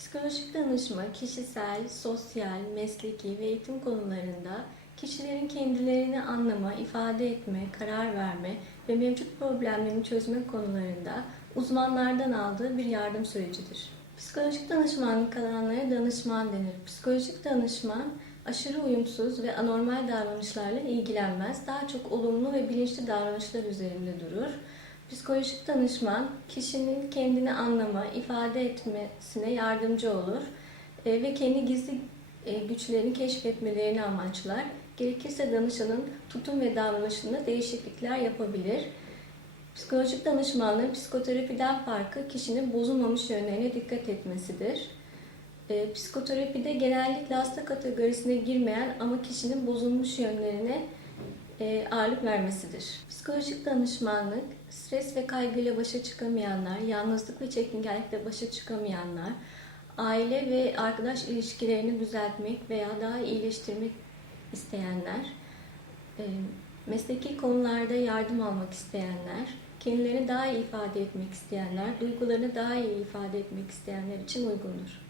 Psikolojik danışma kişisel, sosyal, mesleki ve eğitim konularında kişilerin kendilerini anlama, ifade etme, karar verme ve mevcut problemlerini çözme konularında uzmanlardan aldığı bir yardım sürecidir. Psikolojik danışmanlık alanlara danışman denir. Psikolojik danışman aşırı uyumsuz ve anormal davranışlarla ilgilenmez. Daha çok olumlu ve bilinçli davranışlar üzerinde durur. Psikolojik danışman kişinin kendini anlama, ifade etmesine yardımcı olur e, ve kendi gizli e, güçlerini keşfetmelerini amaçlar. Gerekirse danışanın tutum ve davranışında değişiklikler yapabilir. Psikolojik danışmanlığın psikoterapiden farkı kişinin bozulmamış yönlerine dikkat etmesidir. E, psikoterapide genellikle hasta kategorisine girmeyen ama kişinin bozulmuş yönlerine ağırlık vermesidir. Psikolojik danışmanlık, stres ve kaygıyla başa çıkamayanlar, yalnızlık ve çekingenlikle başa çıkamayanlar, aile ve arkadaş ilişkilerini düzeltmek veya daha iyileştirmek isteyenler, e, mesleki konularda yardım almak isteyenler, kendilerini daha iyi ifade etmek isteyenler, duygularını daha iyi ifade etmek isteyenler için uygundur.